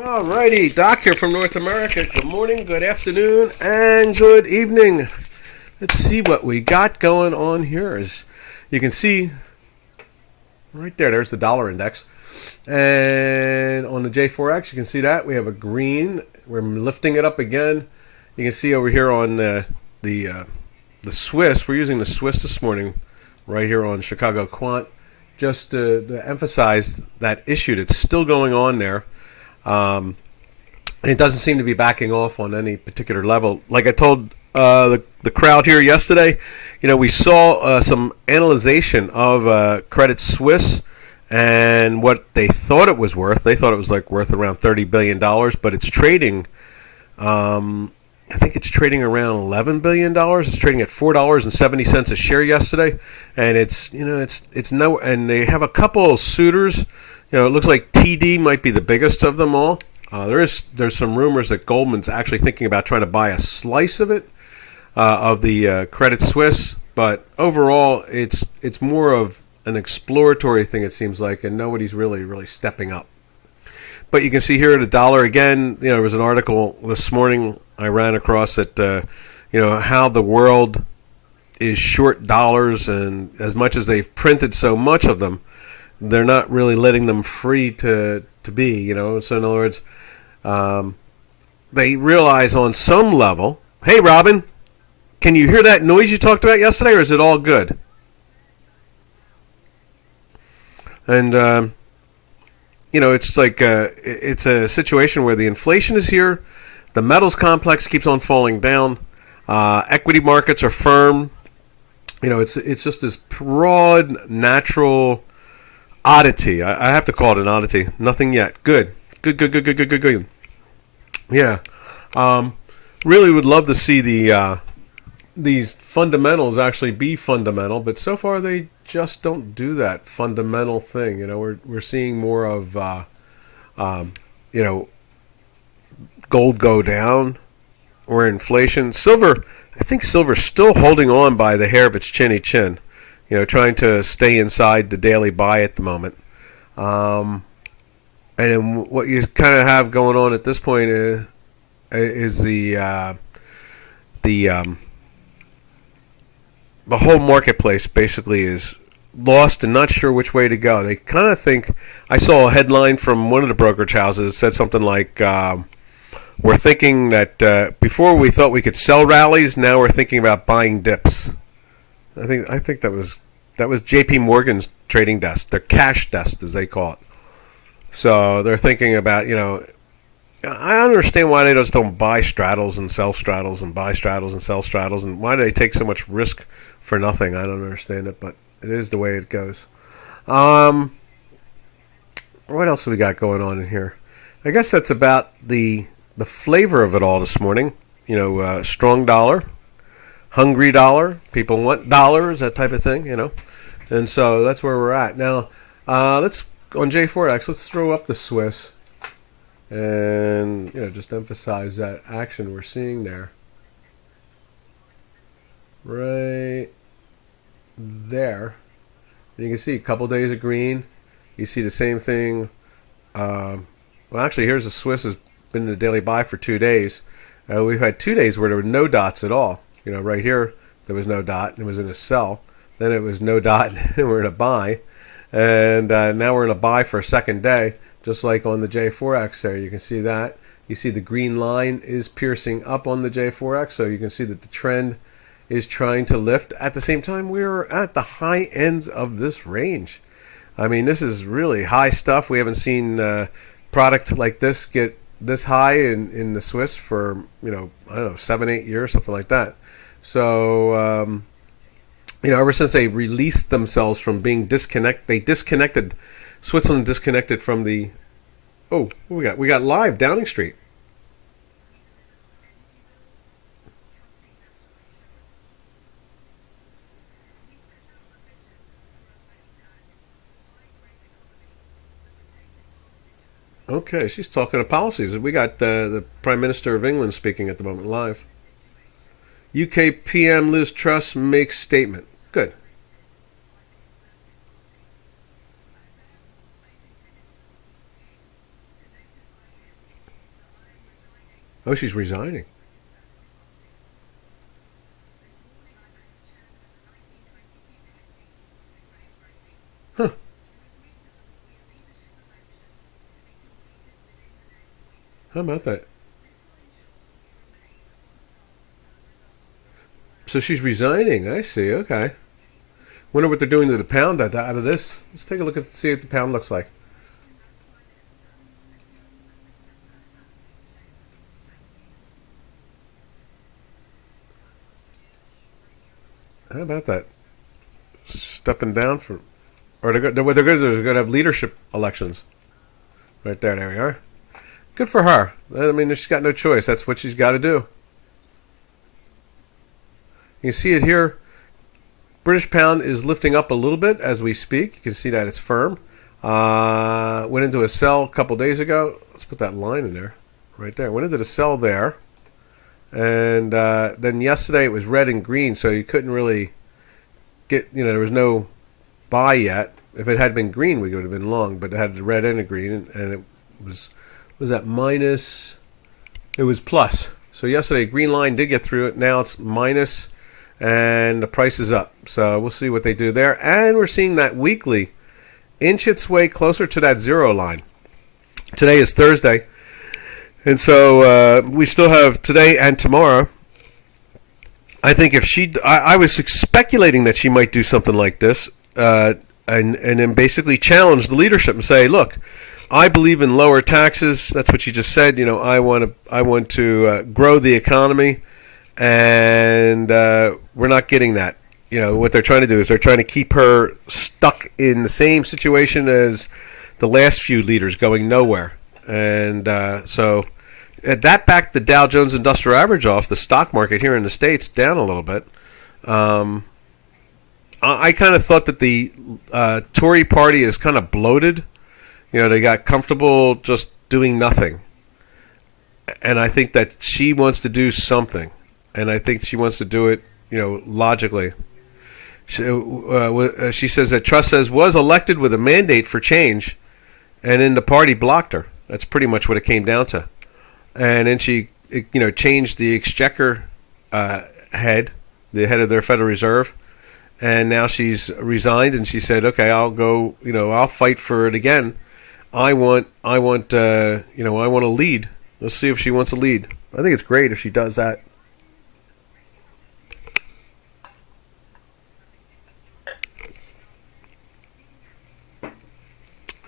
Alrighty, Doc here from North America. Good morning, good afternoon, and good evening. Let's see what we got going on here. As you can see, right there's the dollar index. And on the J4X, you can see that we have a green. We're lifting it up again. You can see over here on the Swiss. We're using the Swiss this morning, right here on Chicago Quant, just to emphasize that issue that's still going on there. And it doesn't seem to be backing off on any particular level. Like I told the crowd here yesterday, we saw some analyzation of Credit Suisse and what they thought it was worth. They thought it was worth around $30 billion, but it's trading, I think it's trading around $11 billion. It's trading at $4.70 a share yesterday. And and they have a couple of suitors. It looks like TD might be the biggest of them all. There's some rumors that Goldman's actually thinking about trying to buy a slice of it, of the Credit Suisse. But overall, it's more of an exploratory thing, it seems like, and nobody's really stepping up. But you can see here the dollar again. There was an article this morning I ran across that how the world is short dollars, and as much as they've printed so much of them, they're not really letting them free to be, So in other words, they realize on some level, hey, Robin, can you hear that noise you talked about yesterday, or is it all good? And, it's like it's a situation where the inflation is here, the metals complex keeps on falling down, equity markets are firm. It's just this broad, natural oddity. I have to call it an oddity. Nothing yet. Good. Yeah. Really would love to see these fundamentals actually be fundamental, but so far they just don't do that fundamental thing. We're seeing more of gold go down or inflation. Silver, I think silver's still holding on by the hair of its chinny chin. Trying to stay inside the daily buy at the moment. And then what you kind of have going on at this point is the whole marketplace basically is lost and not sure which way to go. They kind of think, I saw a headline from one of the brokerage houses that said something like, we're thinking that before we thought we could sell rallies, now we're thinking about buying dips. I think that was J.P. Morgan's trading desk, their cash desk as they call it. So they're thinking about, I understand why they just don't buy straddles and sell straddles and buy straddles and sell straddles, and why do they take so much risk for nothing? I don't understand it, but it is the way it goes. What else have we got going on in here? I guess that's about the flavor of it all this morning. Strong dollar. Hungry dollar, people want dollars, that type of thing, and so that's where we're at now. Let's on J4X. Let's throw up the Swiss, and just emphasize that action we're seeing there, right there. And you can see a couple days of green. You see the same thing. Well, actually, here's the Swiss has been in the daily buy for 2 days. We've had 2 days where there were no dots at all. Right here, there was no dot, and it was in a sell. Then it was no dot, and we're in a buy. And now we're in a buy for a second day, just like on the J4X there. You can see that. You see the green line is piercing up on the J4X, so you can see that the trend is trying to lift. At the same time, we're at the high ends of this range. I mean, this is really high stuff. We haven't seen product like this get this high in the Swiss for, I don't know, 7-8 years, something like that. So, ever since they released themselves from being Switzerland disconnected from the, what we got live Downing Street. Okay, she's talking of policies. We got the Prime Minister of England speaking at the moment live. UK PM Liz Truss makes statement. Good. Oh, she's resigning. Huh. How about that? So she's resigning. I see. Okay. Wonder what they're doing to the pound out of this. Let's take a look at see what the pound looks like. How about that? Stepping down for, or what they're going to do is going to have leadership elections. Right there. There we are. Good for her. I mean, she's got no choice. That's what she's got to do. You see it here. British pound is lifting up a little bit as we speak. You can see that it's firm. Went into a sell a couple days ago. Let's put that line in there. Right there. Went into the sell there. And then yesterday it was red and green, so you couldn't really get, there was no buy yet. If it had been green, we would have been long, but it had the red and the green, and it was that minus, it was plus. So yesterday, green line did get through it. Now it's minus, and the price is up. So we'll see what they do there. And we're seeing that weekly inch its way closer to that zero line. Today is Thursday. And so we still have today and tomorrow. I think if I was speculating that she might do something like this, and then basically challenge the leadership and say, look, I believe in lower taxes. That's what you just said. I want to grow the economy, and we're not getting that. What they're trying to do is they're trying to keep her stuck in the same situation as the last few leaders, going nowhere. And so that backed the Dow Jones Industrial Average off. The stock market here in the States down a little bit. I kind of thought that the Tory party is kind of bloated. They got comfortable just doing nothing. And I think that she wants to do something. And I think she wants to do it, logically. She says that Truss was elected with a mandate for change, and then the party blocked her. That's pretty much what it came down to. And then she, changed the exchequer head, the head of their Federal Reserve, and now she's resigned. And she said, "Okay, I'll go. I'll fight for it again. I want to lead. Let's see if she wants to lead. I think it's great if she does that."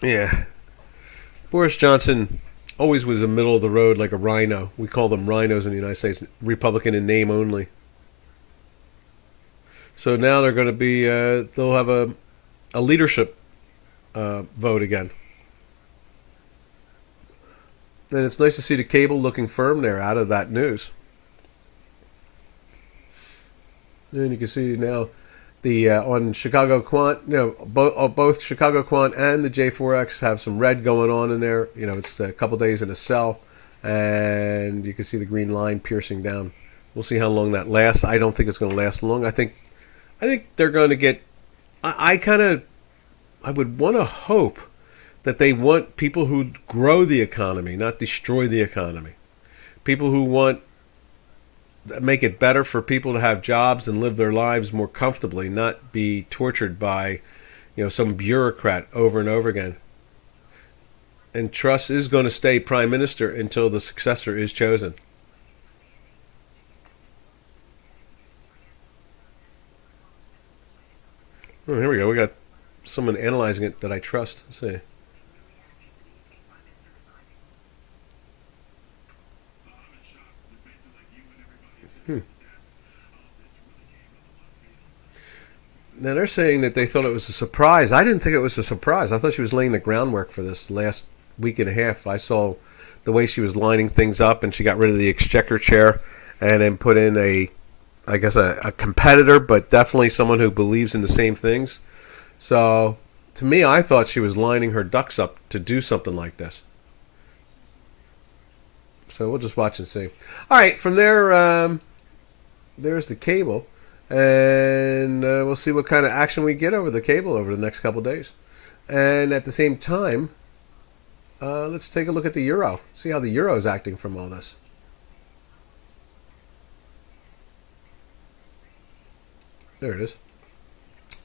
Yeah. Boris Johnson always was a middle of the road, like a rhino. We call them rhinos in the United States, Republican in name only. So now they're going to be, they'll have a leadership vote again. And it's nice to see the cable looking firm there out of that news. And you can see now the on Chicago Quant, both Chicago Quant and the J4X have some red going on in there. It's a couple days in a sell, and you can see the green line piercing down. We'll see how long that lasts. I don't think it's going to last long. I think they're going to get. I would want to hope that they want people who grow the economy, not destroy the economy. People who make it better for people to have jobs and live their lives more comfortably, not be tortured by, some bureaucrat over and over again. And Truss is going to stay prime minister until the successor is chosen. Oh, here we go. We got someone analyzing it that I trust. Let's see. Now they're saying that they thought it was a surprise. I didn't think it was a surprise. I thought she was laying the groundwork for this last week and a half. I saw the way she was lining things up, and she got rid of the exchequer chair and then put in a competitor, but definitely someone who believes in the same things. So to me, I thought she was lining her ducks up to do something like this. So we'll just watch and see. All right, from there, there's the cable. And we'll see what kind of action we get over the cable over the next couple of days. And at the same time, let's take a look at the euro. See how the euro is acting from all this. There it is.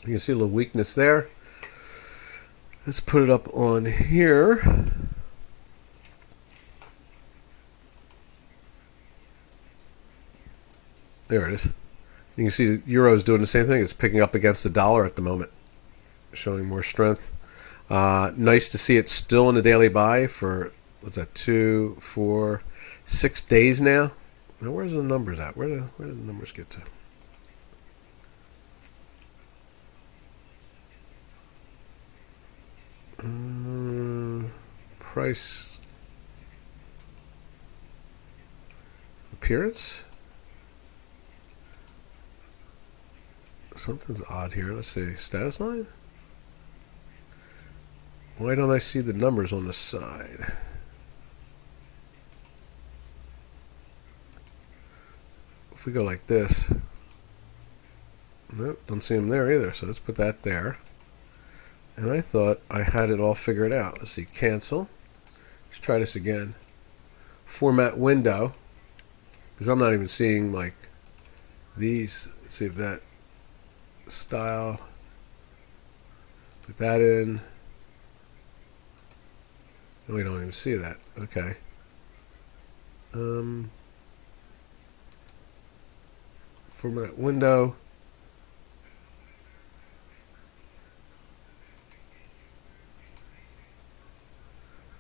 You can see a little weakness there. Let's put it up on here. There it is. You can see the euro is doing the same thing. It's picking up against the dollar at the moment, showing more strength. Nice to see it still in the daily buy for, what's that, 2, 4, 6 days now. Now, where's the numbers at? Where did the numbers get to? Price appearance. Something's odd here. Let's see. Status line? Why don't I see the numbers on the side? If we go like this. Nope, don't see them there either. So let's put that there. And I thought I had it all figured out. Let's see. Cancel. Let's try this again. Format window. Because I'm not even seeing like these. Let's see if that style. Put that in. We don't even see that. Okay. Format window.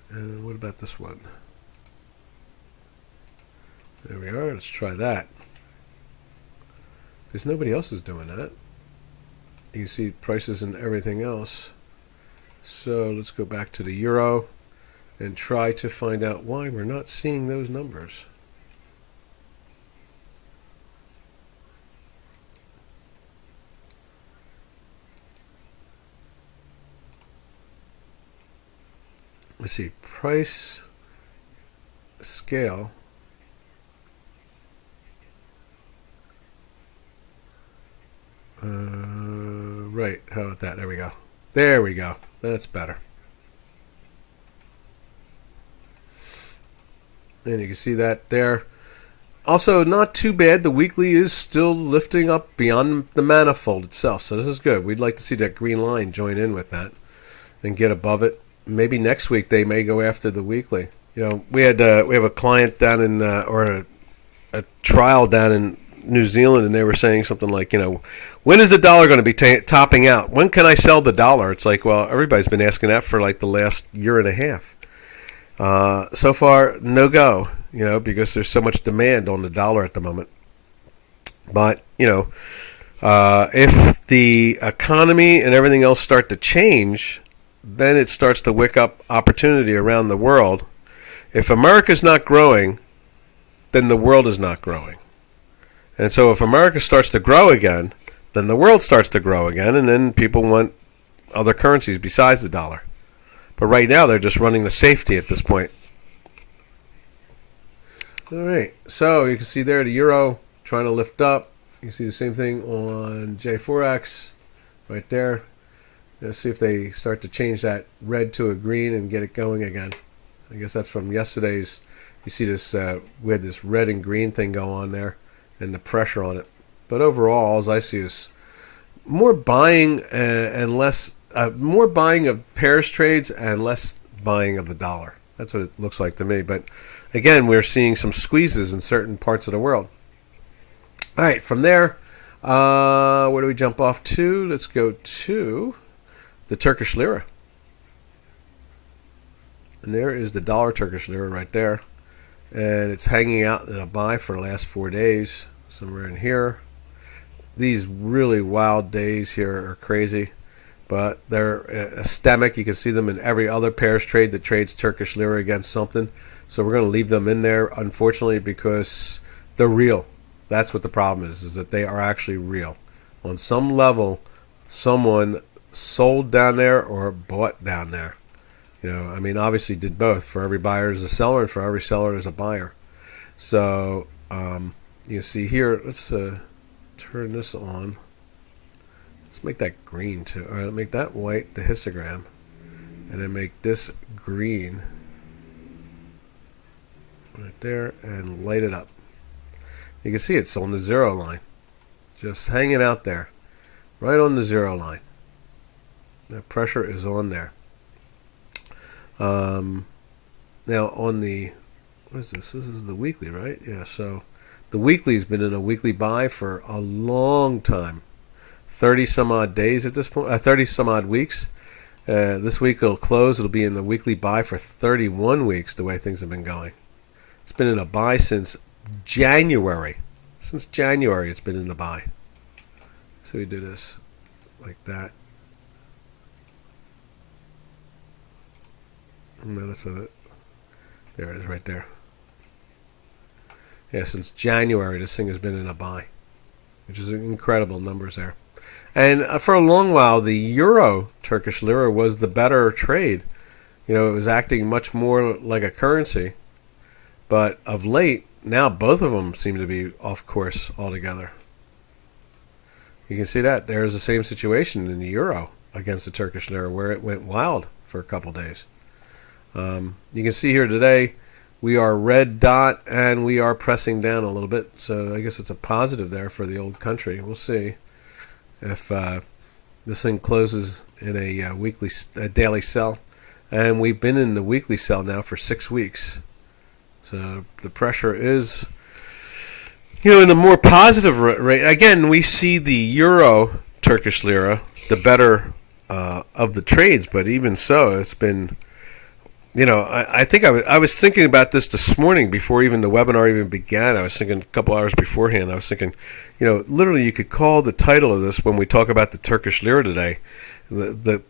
And what about this one? There we are. Let's try that. Because nobody else is doing that. You can see prices and everything else. So let's go back to the euro and try to find out why we're not seeing those numbers. Let's see, price scale. Right, how about that? There we go. There we go. That's better. And you can see that there. Also, not too bad. The weekly is still lifting up beyond the manifold itself. So this is good. We'd like to see that green line join in with that and get above it. Maybe next week they may go after the weekly. You know, we have a client down in or a trial down in New Zealand, and they were saying something like, you know, when is the dollar going to be topping out? When can I sell the dollar? It's like, well, everybody's been asking that for like the last year and a half. So far, no go, you know, because there's so much demand on the dollar at the moment. But, you know, if the economy and everything else start to change, then it starts to wick up opportunity around the world. If America's not growing, then the world is not growing. And so if America starts to grow again, then the world starts to grow again, and then people want other currencies besides the dollar. But right now, they're just running the safety at this point. All right, so you can see there the euro trying to lift up. You can see the same thing on J4X right there. Let's see if they start to change that red to a green and get it going again. I guess that's from yesterday's. You see this, we had this red and green thing go on there and the pressure on it. But overall, all I see is more buying and less, more buying of pairs trades and less buying of the dollar. That's what it looks like to me. But again, we're seeing some squeezes in certain parts of the world. All right, from there, where do we jump off to? Let's go to the Turkish Lira. And there is the dollar Turkish Lira right there. And it's hanging out in a buy for the last 4 days, somewhere in here. These really wild days here are crazy, but they're systemic. You can see them in every other pairs trade that trades Turkish Lira against something. So we're going to leave them in there, unfortunately, because they're real. That's what the problem is that they are actually real. On some level, someone sold down there or bought down there. You know, I mean, obviously did both. For every buyer is a seller, and for every seller is a buyer. So you see here, let's turn this on. Let's make that green too. All right, make that white, the histogram, and then make this green right there, and light it up. You can see it's on the zero line, just hanging out there. right on the 0 line. That pressure is on there. Now on the, what is this? This is the weekly, right? Yeah, so the weekly's been in a weekly buy for a long time. 30 some odd days at this point, 30 some odd weeks. This week it'll close. It'll be in the weekly buy for 31 weeks, the way things have been going. It's been in a buy since January. Since January it's been in the buy. So we do this like that. Notice that. There it is right there. Yeah, since January this thing has been in a buy, which is incredible numbers there. And for a long while, the euro Turkish lira was the better trade. You know, it was acting much more like a currency. But of late, now both of them seem to be off course altogether. You can see that. There's the same situation in the euro against the Turkish lira, where it went wild for a couple days. You can see here today, we are red dot and we are pressing down a little bit. So I guess it's a positive there for the old country. We'll see if this thing closes in a daily sell. And we've been in the weekly sell now for 6 weeks. So the pressure is, you know, in the more positive rate. Again, we see the euro Turkish lira, the better of the trades. But even so, it's been, you know, I think I was thinking about this morning before even the webinar even began. I was thinking a couple hours beforehand. I was thinking, you know, literally you could call the title of this when we talk about the Turkish lira today, the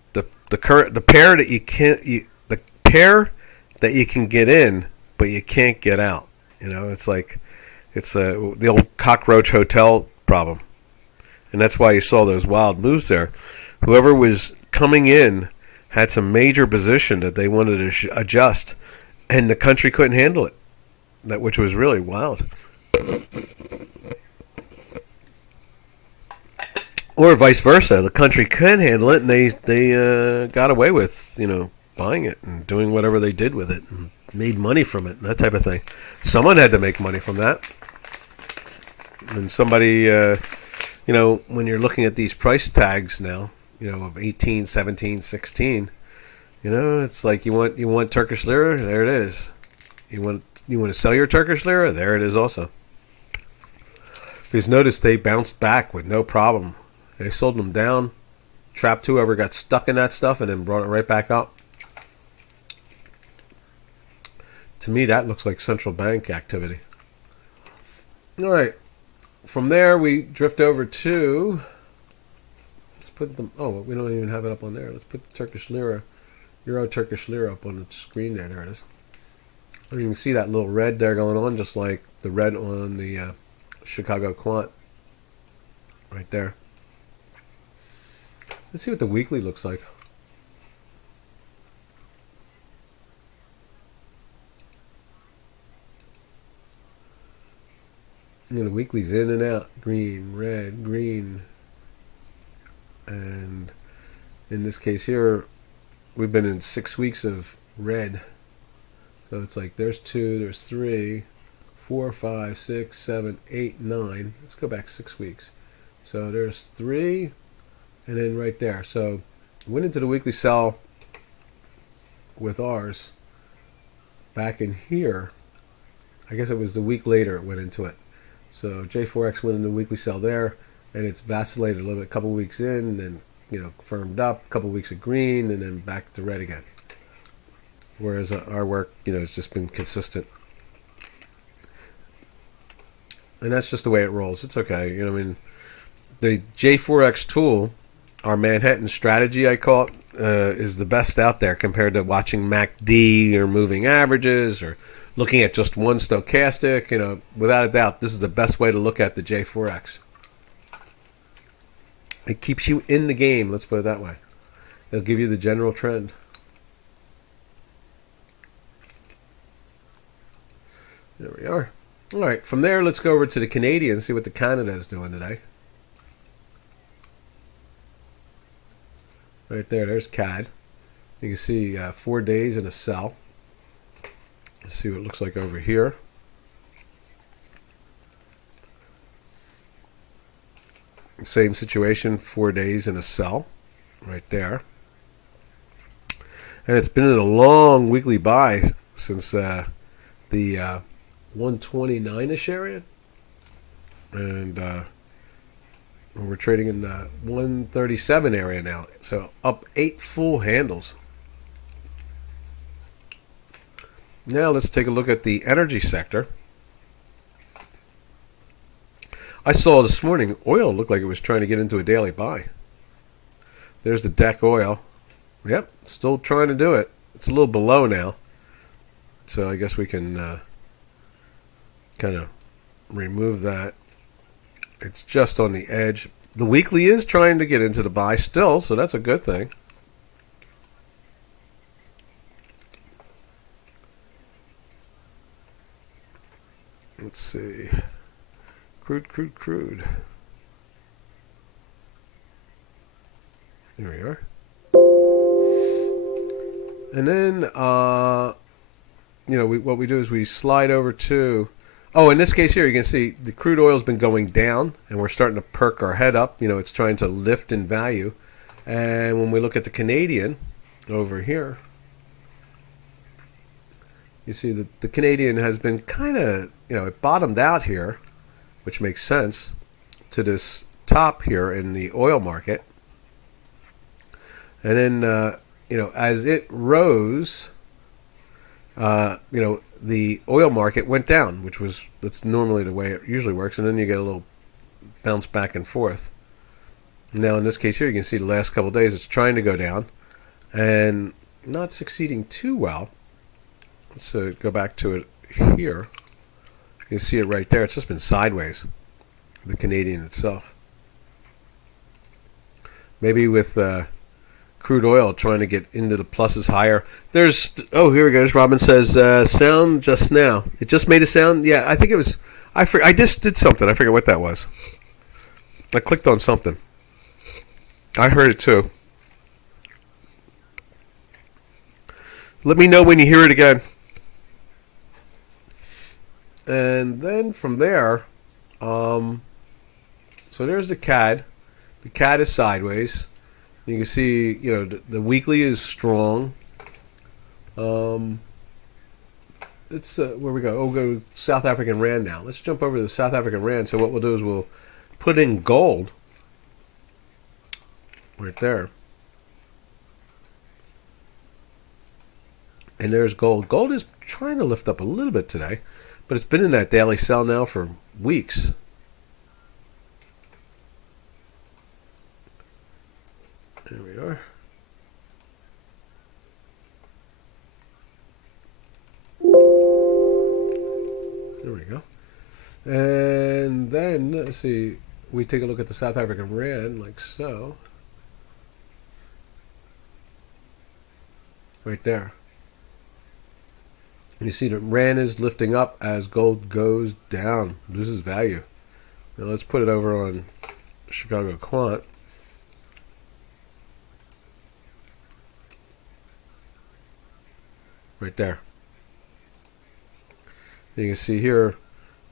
pair that you can't, the pair that you can get in but you can't get out. You know, it's like it's the old cockroach hotel problem, and that's why you saw those wild moves there. Whoever was coming in had some major position that they wanted to adjust, and the country couldn't handle it, which was really wild. Or vice versa, the country could handle it, and they got away with, you know, buying it and doing whatever they did with it and made money from it and that type of thing. Someone had to make money from that. And somebody, you know, when you're looking at these price tags now, you know, of 18, 17, 16, you know, it's like you want Turkish lira, there it is. You want to sell your Turkish lira, there it is also. Because notice they bounced back with no problem. They sold them down, trapped whoever got stuck in that stuff, and then brought it right back up. To me, that looks like central bank activity. All right. From there, we drift over to... Let's put them... Oh, we don't even have it up on there. Let's put the Turkish lira, euro Turkish lira up on the screen there. There it is. You can see that little red there going on, just like the red on the Chicago Quant. Right there. Let's see what the weekly looks like. You know, the weekly's in and out. Green, red, green. And in this case here, we've been in 6 weeks of red. So it's like there's 2, there's 3, 4, 5, 6, 7, 8, 9. Let's go back 6 weeks. So there's 3, and then right there. So went into the weekly sell with ours back in here. I guess it was the week later it went into it. So J4X went into the weekly sell there, and it's vacillated a little bit, a couple weeks in, and then, you know, firmed up, a couple weeks of green, and then back to red again. Whereas our work, you know, has just been consistent. And that's just the way it rolls. It's okay. You know, I mean, the J4X tool, our Manhattan strategy, I call it, is the best out there compared to watching MACD or moving averages or looking at just one stochastic. You know, without a doubt, this is the best way to look at the J4X. It keeps you in the game, let's put it that way. It'll give you the general trend. There we are. All right, from there, let's go over to the Canadian, see what the Canada is doing today. Right there, there's CAD. You can see 4 days in a sell. Let's see what it looks like over here. Same situation, 4 days in a sell right there. And it's been in a long weekly buy since the 129-ish area. And we're trading in the 137 area now. So up 8 full handles. Now let's take a look at the energy sector. I saw this morning oil looked like it was trying to get into a daily buy. There's the deck oil. Yep, still trying to do it. It's a little below now. So I guess we can kind of remove that. It's just on the edge. The weekly is trying to get into the buy still, so that's a good thing. Let's see. Crude. There we are. And then, what we do is we slide over to... Oh, in this case here, you can see the crude oil's been going down, and we're starting to perk our head up. It's trying to lift in value. And when we look at the Canadian over here, you see that the Canadian has been kind of, it bottomed out here, which makes sense, to this top here in the oil market. And then, as it rose, the oil market went down, that's normally the way it usually works. And then you get a little bounce back and forth. Now, in this case here, you can see the last couple of days, it's trying to go down and not succeeding too well. Let's go back to it here. You can see it right there. It's just been sideways, the Canadian itself. Maybe with crude oil trying to get into the pluses higher. Here we go. Robin says, sound just now. It just made a sound? Yeah, I think it was... I just did something. I forget what that was. I clicked on something. I heard it too. Let me know when you hear it again. And then from there, so there's the CAD. The CAD is sideways. You can see, the weekly is strong. It's where we go. Go to South African Rand now. Let's jump over to the South African Rand. So what we'll do is we'll put in gold right there. And there's gold. Gold is trying to lift up a little bit today, but it's been in that daily sell now for weeks. There we are. There we go. And then, let's see, we take a look at the South African Rand, like so. Right there. You see the Rand is lifting up as gold goes down, loses value. Now let's put it over on Chicago Quant. Right there. You can see here,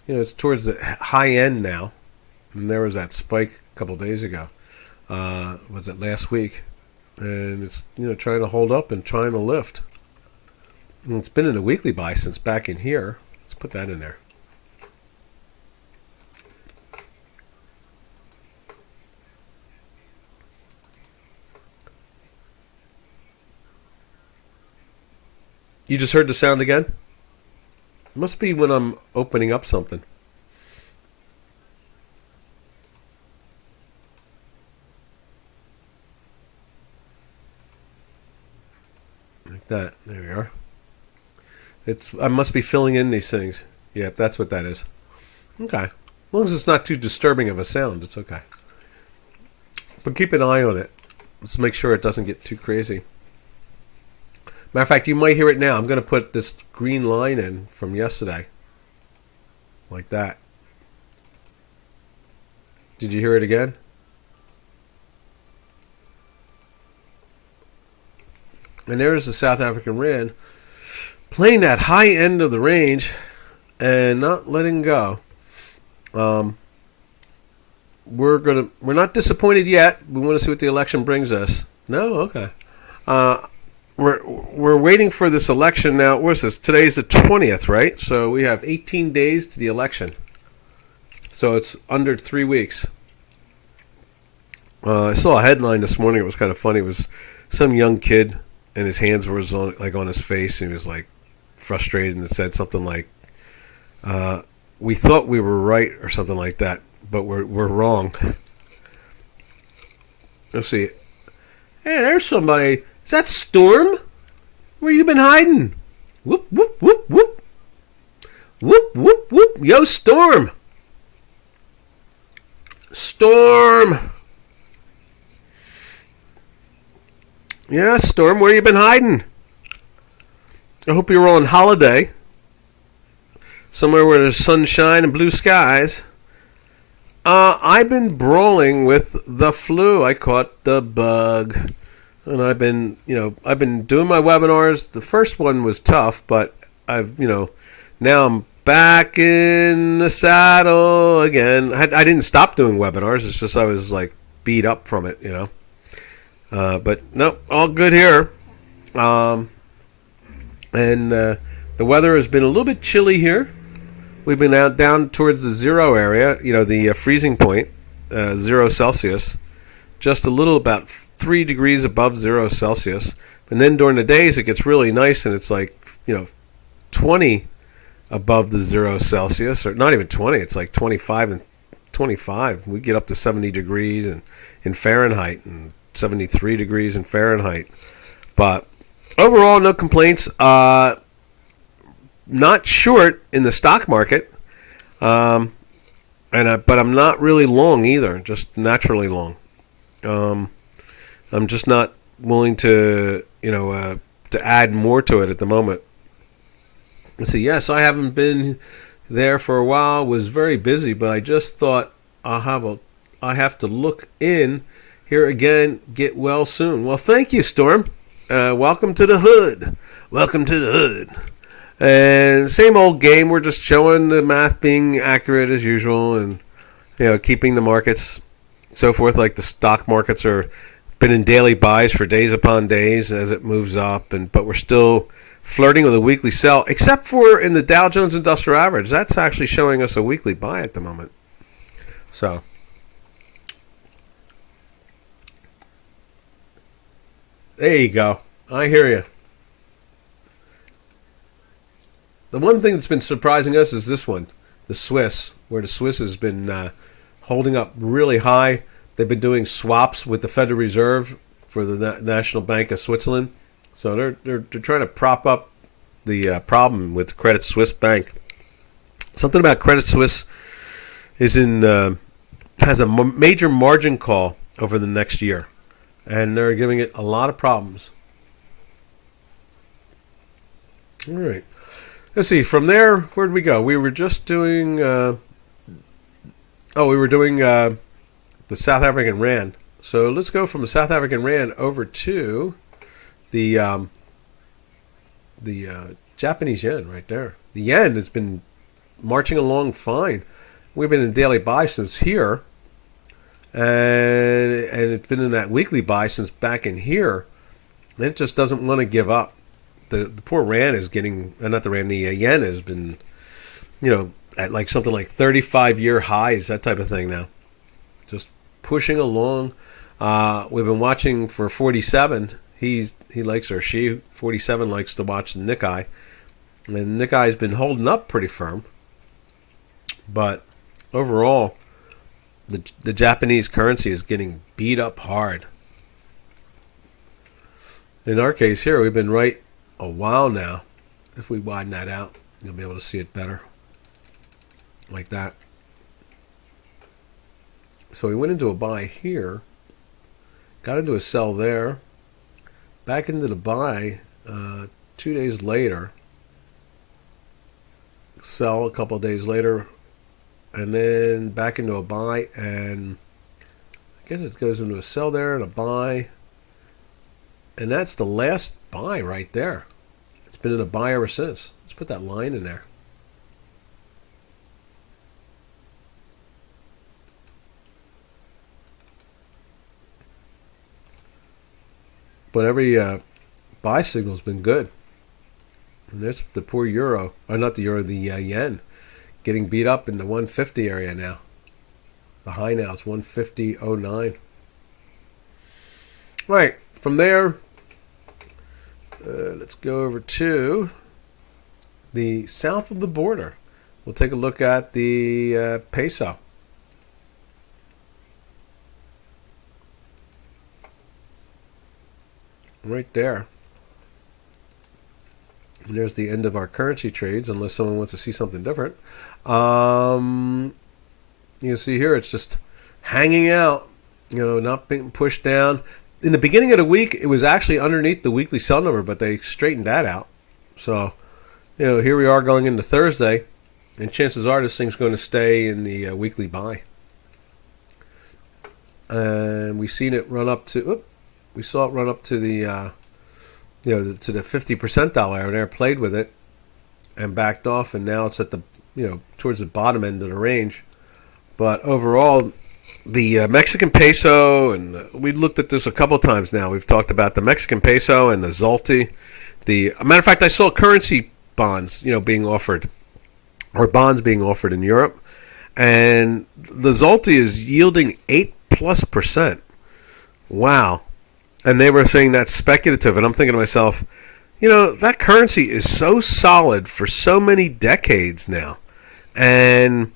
it's towards the high end now. And there was that spike a couple days ago. Was it last week? And it's, trying to hold up and trying to lift. And it's been in a weekly buy since back in here. Let's put that in there. You just heard the sound again? It must be when I'm opening up something. Like that. There we are. I must be filling in these things. Yep, that's what that is. Okay. As long as it's not too disturbing of a sound, it's okay. But keep an eye on it. Let's make sure it doesn't get too crazy. Matter of fact, you might hear it now. I'm going to put this green line in from yesterday. Like that. Did you hear it again? And there's the South African Rand playing that high end of the range and not letting go. we're not disappointed yet. We want to see what the election brings us. No, okay. Uh, we're waiting for this election now. What's this? Today's the 20th, right? So we have 18 days to the election. So it's under 3 weeks. I saw a headline this morning. It was kind of funny. It was some young kid, and his hands were on his face, and he was like frustrated, and it said something like, "We thought we were right," or something like that, but we're wrong. Let's see. Hey, there's somebody. Is that Storm? Where you been hiding? Whoop whoop whoop whoop. Whoop whoop whoop. Yo, Storm. Storm. Yeah, Storm, where you been hiding? I hope you're on holiday. Somewhere where there's sunshine and blue skies. I've been brawling with the flu. I caught the bug. And I've been doing my webinars. The first one was tough, but now I'm back in the saddle again. I didn't stop doing webinars. It's just I was like beat up from it, But no, all good here. And the weather has been a little bit chilly here. We've been out down towards the 0 area, the freezing point, 0 Celsius, just a little about 3 degrees above 0 Celsius. And then during the days, it gets really nice, and it's like, 20 above the 0 Celsius, or not even 20. It's like 25 and 25. We get up to 70 degrees in Fahrenheit and 73 degrees in Fahrenheit. But overall, no complaints. Not short in the stock market, but I'm not really long either. Just naturally long. I'm just not willing to to add more to it at the moment. So yes, I haven't been there for a while. Was very busy, but I just thought I have to look in here again. Get well soon. Well, thank you, Storm. Welcome to the hood. Welcome to the hood. And same old game. We're just showing the math being accurate as usual, and keeping the markets so forth. Like the stock markets are been in daily buys for days upon days as it moves up, but we're still flirting with a weekly sell, except for in the Dow Jones Industrial Average. That's actually showing us a weekly buy at the moment. So there you go. I hear you. The one thing that's been surprising us is this one, the Swiss, where the Swiss has been holding up really high. They've been doing swaps with the Federal Reserve for the National Bank of Switzerland. So they're trying to prop up the problem with Credit Suisse Bank. Something about Credit Suisse is has a major margin call over the next year, and they're giving it a lot of problems. All right. Let's see. From there, where did we go? We were just doing. The South African Rand. So let's go from the South African Rand over to the Japanese yen right there. The yen has been marching along fine. We've been in daily buy since here, and it's been in that weekly buy since back in here. And it just doesn't want to give up. The poor Rand is getting, not the Rand, the yen has been, at like something like 35-year highs, that type of thing now. Just pushing along. We've been watching for 47. He likes, or she, 47 likes to watch the Nikkei. And Nikkei's been holding up pretty firm. But overall, the Japanese currency is getting beat up hard. In our case here, we've been right a while now. If we widen that out, you'll be able to see it better. Like that. So we went into a buy here. Got into a sell there. Back into the buy 2 days later. Sell a couple of days later. And then back into a buy. And I guess it goes into a sell there and a buy. And that's the last buy right there. It's been in a buy ever since. Let's put that line in there. but every buy signal's been good. And there's the poor euro, or not the euro, the yen, getting beat up in the 150 area now. The high now is 150.09. Right, from there, let's go over to the south of the border. We'll take a look at the peso. Right there. And there's the end of our currency trades, unless someone wants to see something different. You can see here it's just hanging out, not being pushed down. In the beginning of the week, it was actually underneath the weekly sell number, but they straightened that out. So, here we are going into Thursday, and chances are this thing's going to stay in the weekly buy. And we seen it run up to, we saw it run up to the, to the 50 percentile area there, played with it, and backed off, and now it's at the, towards the bottom end of the range. But overall, the Mexican peso, and we looked at this a couple times now. We've talked about the Mexican peso and the zloty. A matter of fact, I saw currency bonds, being offered, or bonds being offered in Europe, and the zloty is yielding 8+%. Wow. And they were saying that's speculative, and I'm thinking to myself, that currency is so solid for so many decades now, and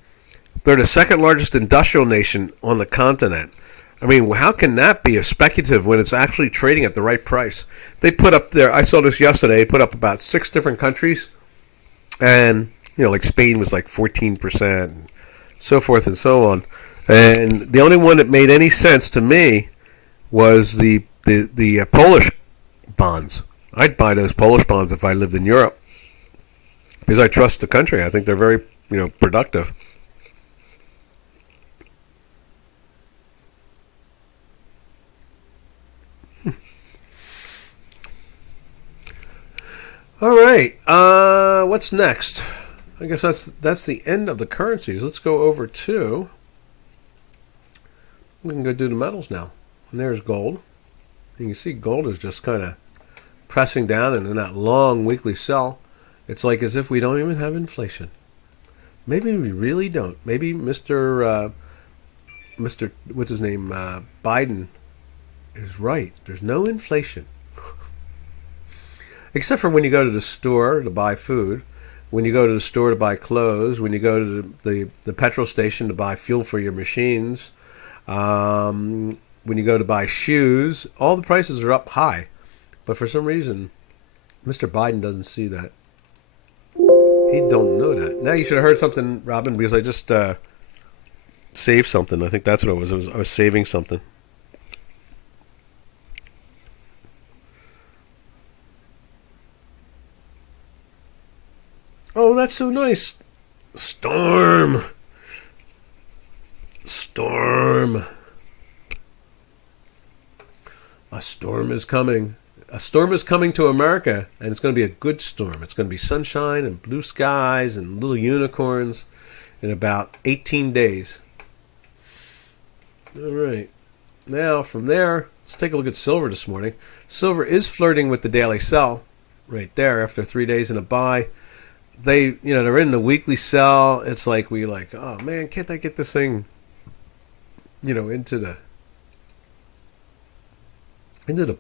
they're the second largest industrial nation on the continent. I mean, how can that be a speculative when it's actually trading at the right price? They put up there, I saw this yesterday, they put up about 6 different countries, and, like Spain was like 14%, and so forth and so on. And the only one that made any sense to me was the Polish bonds. I'd buy those Polish bonds if I lived in Europe, because I trust the country. I think they're very, productive. All right. What's next? I guess that's the end of the currencies. Let's go over to. We can go do the metals now. And there's gold. You can see gold is just kind of pressing down, and in that long weekly sell, it's like as if we don't even have inflation. Maybe we really don't. Maybe Mr. What's his name, Biden, is right. There's no inflation. Except for when you go to the store to buy food, when you go to the store to buy clothes, when you go to the petrol station to buy fuel for your machines, when you go to buy shoes, all the prices are up high. But for some reason, Mr. Biden doesn't see that. He don't know that. Now you should have heard something, Robin, because I just saved something. I think that's what it was. I was saving something. Oh, that's so nice. Storm. A storm is coming. A storm is coming to America, and it's going to be a good storm. It's going to be sunshine and blue skies and little unicorns in about 18 days. All right. Now, from there, let's take a look at silver this morning. Silver is flirting with the daily sell right there after 3 days in a buy. They're in the weekly sell. It's like oh man, can't I get this thing, into the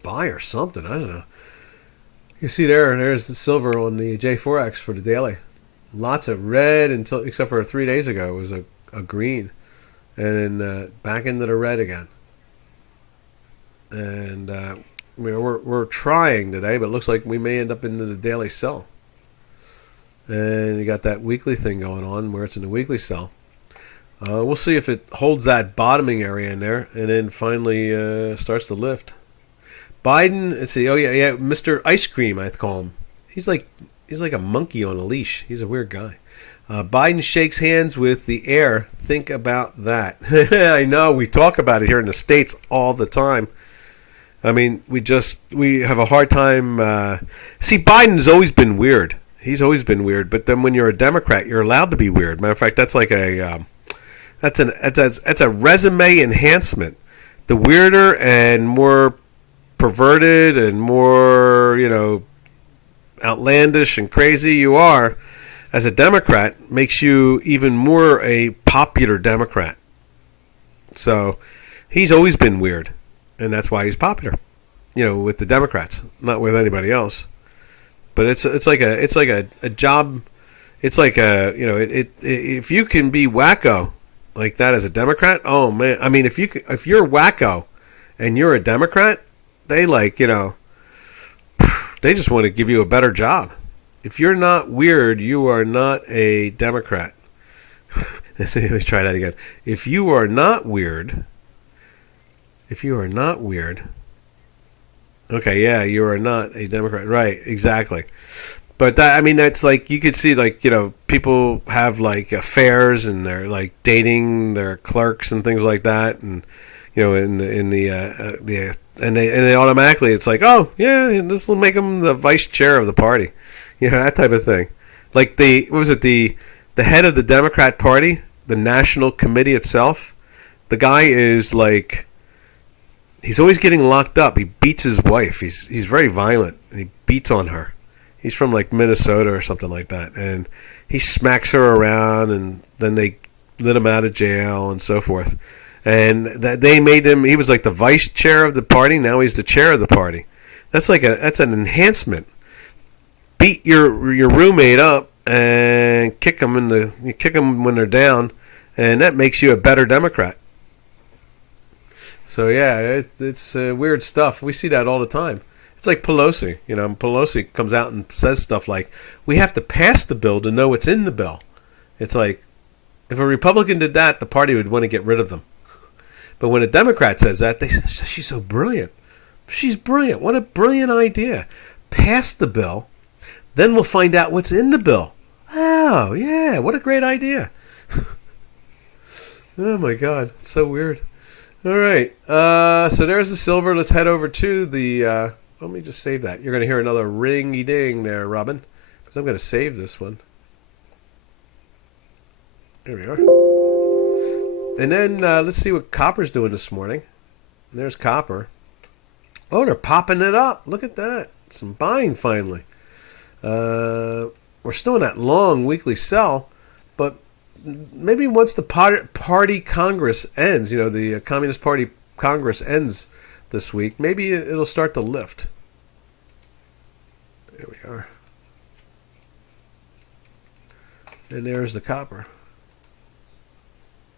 buy or something? I don't know. You see there's the silver on the J4X for the daily. Lots of red except for 3 days ago it was a green, and then back into the red again. And we're trying today, but it looks like we may end up into the daily sell. And you got that weekly thing going on where it's in the weekly sell. We'll see if it holds that bottoming area in there and then finally starts to lift. Biden, let's see. Oh yeah, Mr. Ice Cream, I call him. He's like a monkey on a leash. He's a weird guy. Biden shakes hands with the heir. Think about that. I know we talk about it here in the States all the time. I mean, we have a hard time. See, Biden's always been weird. He's always been weird, but then when you're a Democrat, you're allowed to be weird. Matter of fact, that's like that's a resume enhancement. The weirder and more perverted and more, outlandish and crazy you are as a Democrat, makes you even more a popular Democrat. So he's always been weird, and that's why he's popular, with the Democrats, not with anybody else. But it's like a job. It's like if you can be wacko like that as a Democrat, oh man, I mean if you're wacko and you're a Democrat, they they just want to give you a better job. If you're not weird, you are not a Democrat. Let's try that again. If you are not weird, okay, yeah, you are not a Democrat. Right, exactly. But that's like, you could see, people have affairs and they're dating their clerks and things like that, and and they automatically, it's like, oh yeah, this will make him the vice chair of the party, that type of thing. Like the head of the Democrat Party, the national committee itself, the guy is he's always getting locked up. He beats his wife. He's very violent. And he beats on her. He's from Minnesota or something like that, and he smacks her around, and then they let him out of jail and so forth. And they made him. He was the vice chair of the party. Now he's the chair of the party. That's an enhancement. Beat your roommate up and kick them when they're down, and that makes you a better Democrat. So yeah, it's weird stuff. We see that all the time. It's like Pelosi. Pelosi comes out and says stuff like, we have to pass the bill to know what's in the bill. It's like, if a Republican did that, the party would want to get rid of them. But when a Democrat says that, they say, she's so brilliant. She's brilliant. What a brilliant idea. Pass the bill, then we'll find out what's in the bill. Oh, yeah, what a great idea. Oh, my God. It's so weird. All right. So there's the silver. Let's head over to the... let me just save that. You're going to hear another ring-a-ding there, Robin, because I'm going to save this one. There we are. And then let's see what copper's doing this morning. There's copper. Oh, they're popping it up. Look at that. Some buying finally. We're still in that long weekly sell, but maybe once the party Congress ends, the Communist Party Congress ends this week, maybe it'll start to lift. There we are. And there's the copper.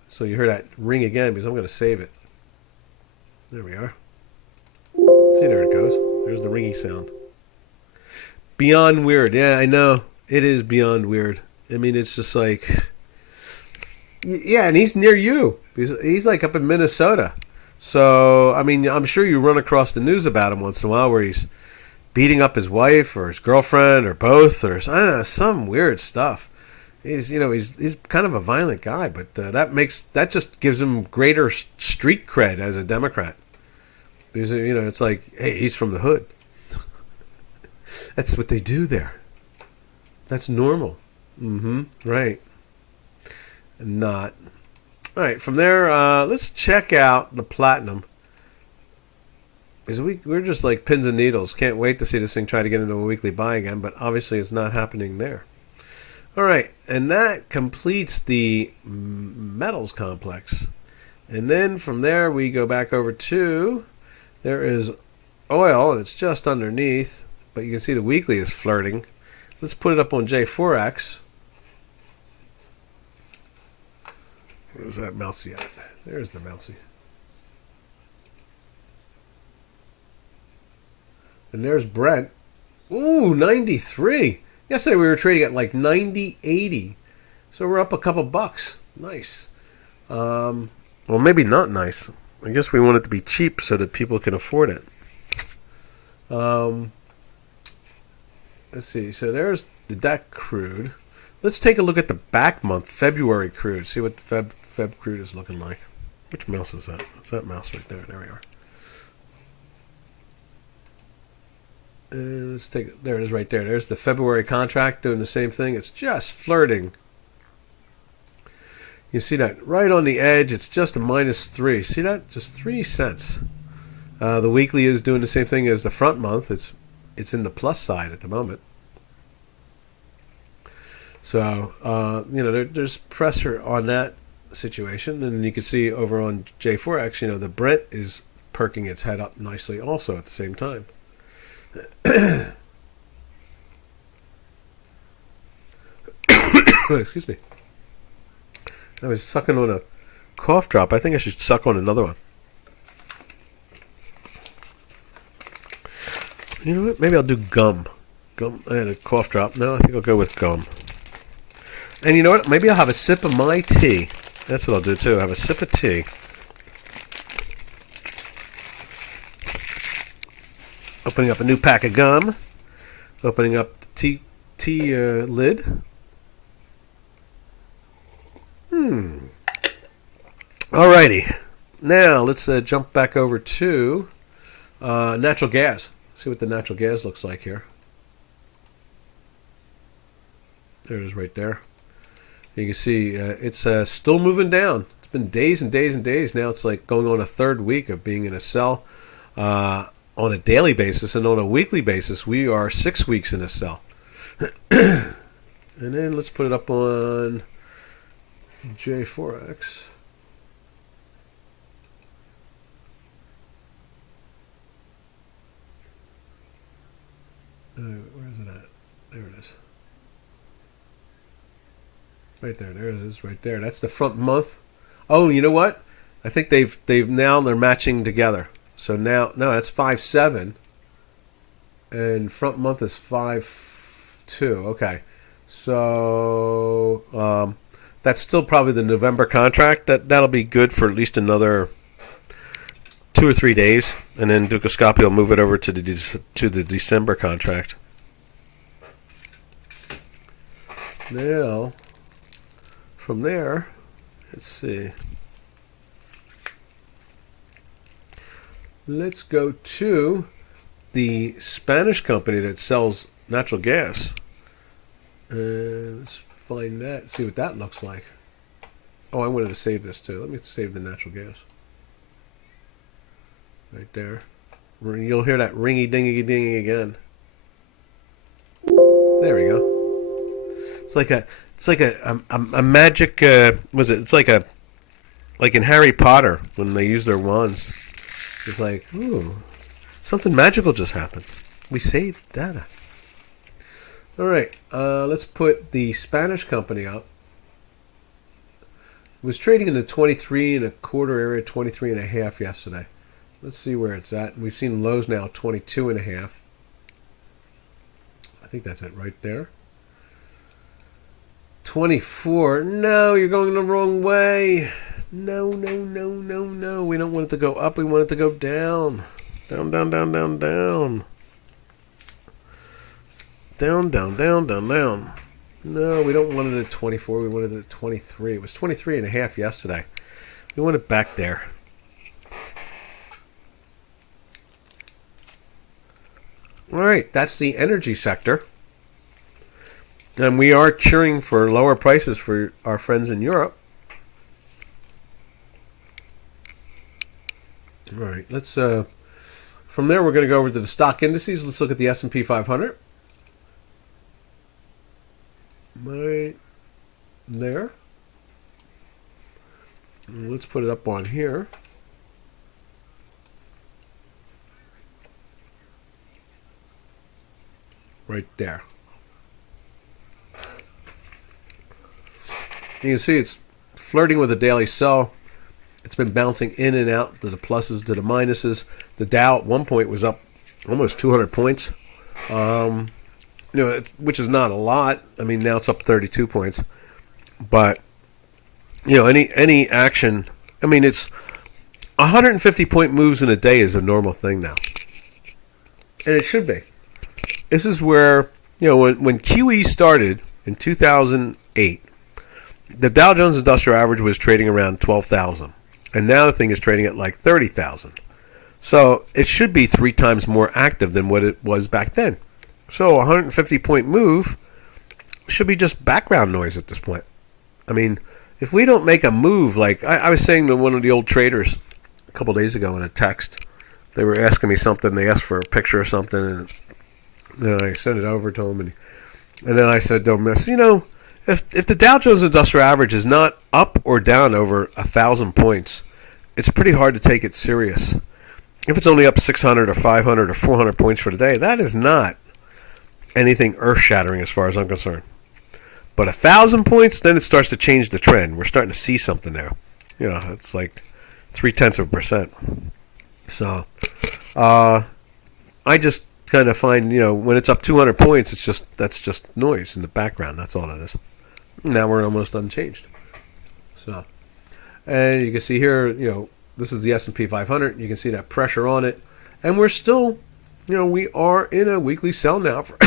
So you heard that ring again because I'm going to save it. There we are. See, there it goes. There's the ringy sound. Beyond weird. Yeah, I know. It is beyond weird. I mean, it's just yeah, and he's near you. He's up in Minnesota. So, I mean, I'm sure you run across the news about him once in a while where he's beating up his wife or his girlfriend or both, or I don't know, some weird stuff. He's kind of a violent guy, but that just gives him greater street cred as a Democrat. Because it's like, hey, he's from the hood. That's what they do there. That's normal. Right. Not. All right, from there, let's check out the platinum. Because we're just like pins and needles. Can't wait to see this thing try to get into a weekly buy again, but obviously it's not happening there. All right, and that completes the metals complex. And then from there, we go back over to, there is oil, and it's just underneath, but you can see the weekly is flirting. Let's put it up on J4X. Where's that mousey at? There's the mousey. And there's Brent. Ooh, 93. Yesterday we were trading at 90.80. So we're up a couple bucks. Nice. Well, maybe not nice. I guess we want it to be cheap so that people can afford it. Let's see. So there's the deck crude. Let's take a look at the back month, February crude. See what the Feb crude is looking like. Which mouse is that? That's that mouse right there. There we are. Let's take it. There it is right there. There's the February contract doing the same thing. It's just flirting. You see that right on the edge. It's just a -3. See that? Just 3 cents. The weekly is doing the same thing as the front month. It's in the plus side at the moment. So there's pressure on that situation, and you can see over on J4X, the Brent is perking its head up nicely also at the same time. Excuse me. I was sucking on a cough drop. I think I should suck on another one. You know what? Maybe I'll do gum. Gum. I had a cough drop. No, I think I'll go with gum. And you know what? Maybe I'll have a sip of my tea. That's what I'll do too. Have a sip of tea. Opening up a new pack of gum. Opening up the tea lid. Alrighty. Now let's jump back over to natural gas. See what the natural gas looks like here. There it is right there. You can see it's still moving down. It's been days and days and days. Now it's like going on a third week of being in a sell on a daily basis, and on a weekly basis we are 6 weeks in a sell. And then let's put it up on J4X. Where is it at? There it is. Right there. There it is. Right there. That's the front month. Oh, you know what? I think they're matching together. So now that's 5.7, and front month is 5.2. Okay. So that's still probably the November contract. That'll be good for at least another 2 or 3 days, and then Ducoscopy will move it over to the December contract. Now, from there, let's see. Let's go to the Spanish company that sells natural gas. Let's find that, see what that looks like. Oh, I wanted to save this too. Let me save the natural gas. Right there. You'll hear that ringy dingy dingy again. There we go. It's like a magic. It's like in Harry Potter when they use their wands. It's like, ooh, something magical just happened. We saved data. All right, let's put the Spanish company up. It was trading in the 23.25 area, 23.5 yesterday. Let's see where it's at. We've seen lows now, 22.5. I think that's it right there. 24. No, you're going the wrong way. No. We don't want it to go up. We want it to go down. Down. Down. No, we don't want it at 24. We wanted it at 23. It was 23.5 yesterday. We want it back there. All right, that's the energy sector. And we are cheering for lower prices for our friends in Europe. All right, let's from there we're going to go over to the stock indices. Let's look at the S&P 500. Right there. And let's put it up on here. Right there. You can see it's flirting with a daily sell. It's been bouncing in and out to the pluses, to the minuses. The Dow at one point was up almost 200 points, which is not a lot. I mean, now it's up 32 points. But any action. I mean, it's 150 point moves in a day is a normal thing now, and it should be. This is where when QE started in 2008. The Dow Jones Industrial Average was trading around 12,000, and now the thing is trading at like 30,000. So it should be 3 times more active than what it was back then. So a 150 point move should be just background noise at this point. I mean, if we don't make a move, like I was saying to one of the old traders a couple days ago in a text, They were asking me something. They asked for a picture or something, and then I sent it over to them. And then I said to them, if the Dow Jones Industrial Average is not up or down over 1,000 points, it's pretty hard to take it serious. If it's only up 600 or 500 or 400 points for the day, that is not anything earth-shattering as far as I'm concerned. But 1,000 points, then it starts to change the trend. We're starting to see something there. It's like 0.3%. So, I just kind of find, when it's up 200 points, that's just noise in the background. That's all it is. Now we're almost unchanged. So, and you can see here, this is the S&P 500. You can see that pressure on it. And we're still, we are in a weekly sell now for,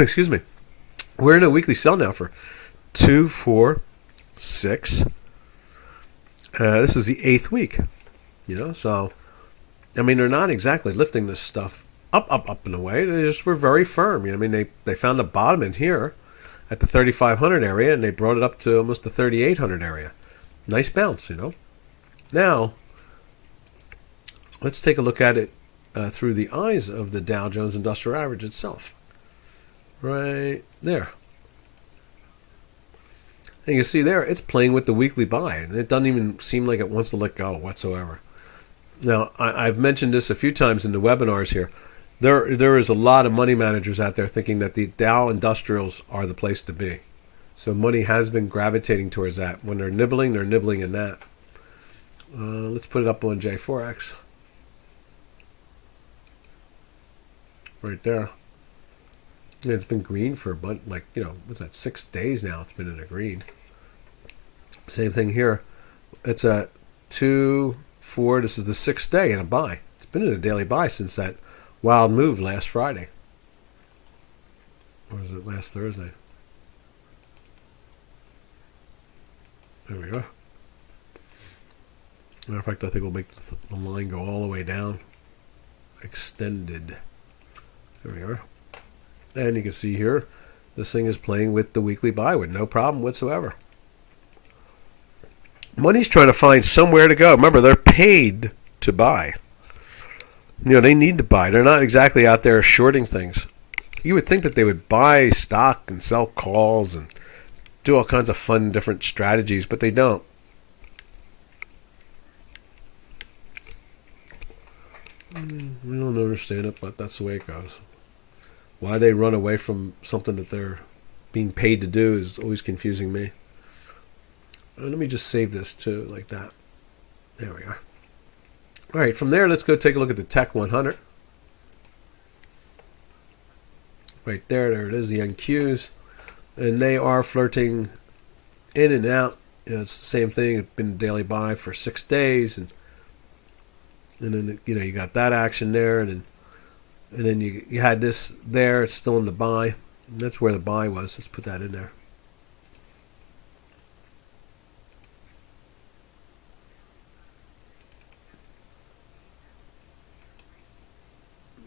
excuse me. We're in a weekly sell now for 2, 4, 6. This is the 8th week. So, I mean, they're not exactly lifting this stuff up in a way. They just were very firm. They found a bottom in here at the 3,500 area, and they brought it up to almost the 3,800 area. Nice bounce, Now, let's take a look at it through the eyes of the Dow Jones Industrial Average itself. Right there. And you can see there, it's playing with the weekly buy, and it doesn't even seem like it wants to let go whatsoever. Now, I've mentioned this a few times in the webinars here. There is a lot of money managers out there thinking that the Dow Industrials are the place to be. So money has been gravitating towards that. When they're nibbling in that. Let's put it up on J4X. Right there. Yeah, it's been green for a bunch, what's that, 6 days now it's been in a green. Same thing here. It's a 2, 4, this is the 6th day in a buy. It's been in a daily buy since that wild move last Friday. Or was it last Thursday? There we go. Matter of fact, I think we'll make the line go all the way down. Extended. There we are. And you can see here, this thing is playing with the weekly buy with no problem whatsoever. Money's trying to find somewhere to go. Remember, they're paid to buy. They need to buy. They're not exactly out there shorting things. You would think that they would buy stock and sell calls and do all kinds of fun different strategies, but they don't. We don't understand it, but that's the way it goes. Why they run away from something that they're being paid to do is always confusing me. Let me just save this too, like that. There we are. All right, from there, let's go take a look at the Tech 100. Right there it is, the NQs. And they are flirting in and out. It's the same thing. It's been a daily buy for 6 days. And then, you got that action there. And then you had this there. It's still in the buy. And that's where the buy was. Let's put that in there.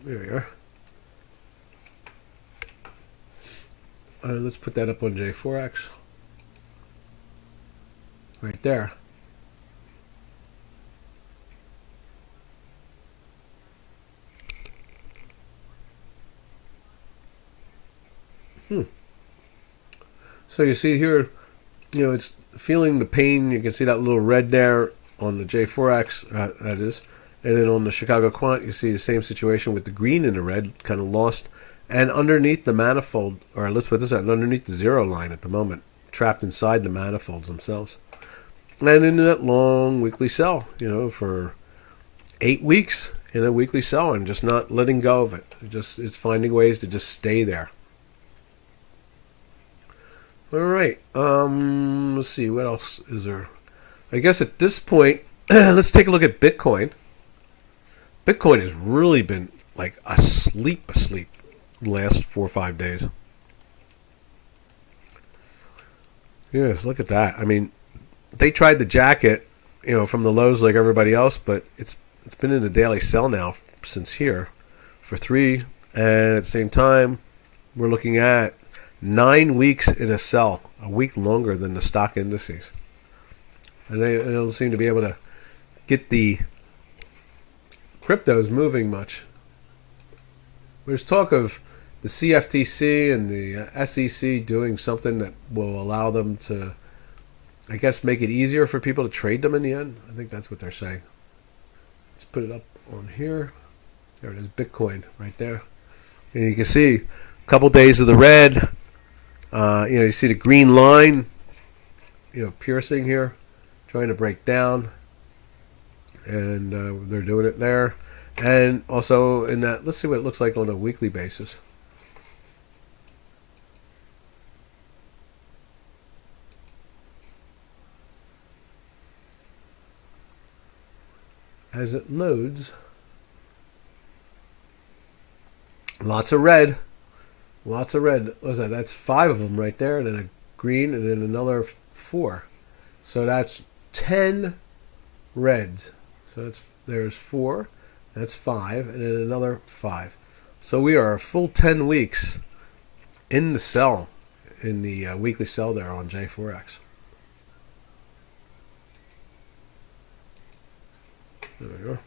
There we are. Let's put that up on J4X. Right there. So you see here, it's feeling the pain. You can see that little red there on the J4X, that is. And then on the Chicago Quant, you see the same situation with the green and the red, kind of lost. And underneath the manifold, or let's put this out, underneath the zero line at the moment, trapped inside the manifolds themselves. And in that long weekly sell, for 8 weeks in a weekly sell and just not letting go of it. It's finding ways to just stay there. All right. Let's see, what else is there? I guess at this point, let's take a look at Bitcoin. Bitcoin has really been like asleep the last 4 or 5 days. Yes, look at that. I mean, they tried the jacket, from the lows like everybody else, but it's been in a daily sell now since here for 3, and at the same time, we're looking at 9 weeks in a sell, a week longer than the stock indices, and they don't seem to be able to get the crypto's moving much. There's talk of the CFTC and the SEC doing something that will allow them to, I guess, make it easier for people to trade them in the end. I think that's what they're saying. Let's put it up on here. There it is, Bitcoin right there. And you can see a couple days of the red. You see the green line, piercing here, trying to break down. And they're doing it there. And also in that, let's see what it looks like on a weekly basis. As it loads, lots of red. Lots of red. What's that? That's 5 of them right there, and then a green, and then another 4. So that's 10 reds. So there's 4. That's 5, and then another 5. So we are a full 10 weeks in the sell, in the weekly sell there on J4X. There we go.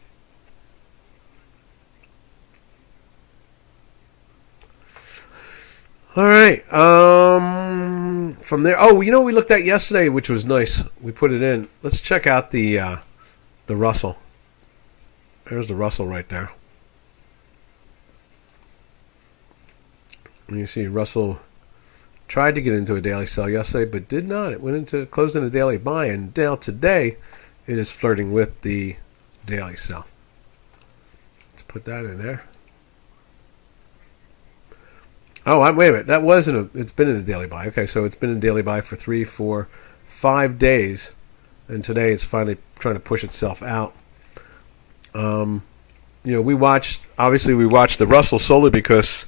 All right. From there, we looked at yesterday, which was nice. We put it in. Let's check out the Russell. There's the Russell right there. And you see Russell tried to get into a daily sell yesterday, but did not. It closed in a daily buy, and now today it is flirting with the daily sell. Let's put that in there. Oh, wait a minute. It's been in a daily buy. Okay, so it's been in a daily buy for 3, 4, 5 days, and today it's finally trying to push itself out. We watched the Russell solely because,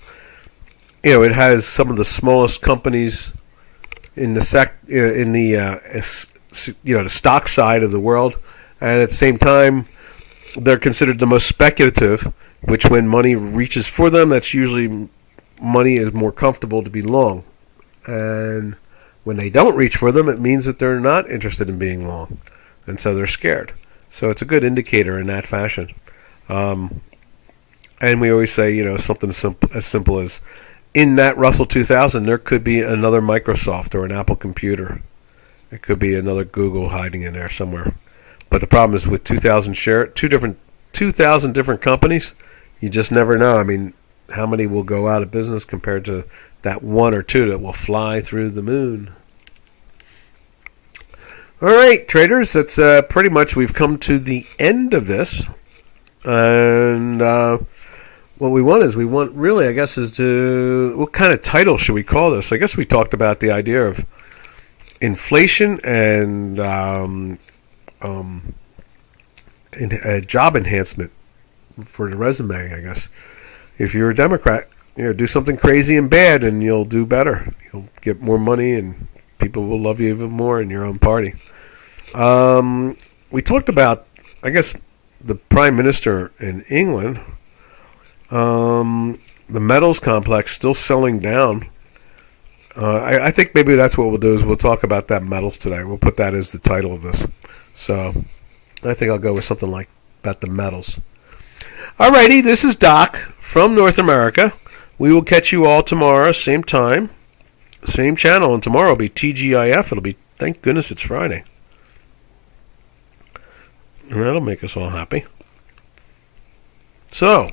it has some of the smallest companies in the the stock side of the world, and at the same time, they're considered the most speculative, which when money reaches for them, that's usually money is more comfortable to be long. And when they don't reach for them, it means that they're not interested in being long. And so they're scared. So it's a good indicator in that fashion. And we always say, something as simple as, in that Russell 2000, there could be another Microsoft or an Apple computer. It could be another Google hiding in there somewhere. But the problem is with 2,000 different companies, you just never know. I mean, how many will go out of business compared to that 1 or 2 that will fly through the moon? All right, traders, that's pretty much, we've come to the end of this. And what we want, really, I guess, is what kind of title should we call this? I guess we talked about the idea of inflation and job enhancement for the resume, I guess. If you're a Democrat, do something crazy and bad and you'll do better. You'll get more money and people will love you even more in your own party. We talked about, I guess, the Prime Minister in England, the metals complex still selling down. I think maybe that's what we'll do is we'll talk about that metals today. We'll put that as the title of this. So I think I'll go with something like about the metals. Alrighty, this is Doc from North America. We will catch you all tomorrow, same time, same channel, and tomorrow will be TGIF. It'll be, thank goodness it's Friday. And that'll make us all happy. So,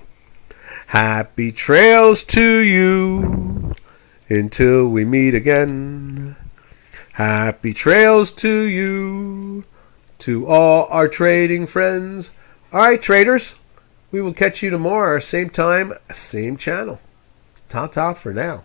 happy trails to you until we meet again. Happy trails to you, to all our trading friends. All right, traders, we will catch you tomorrow, same time, same channel. Ta-ta for now.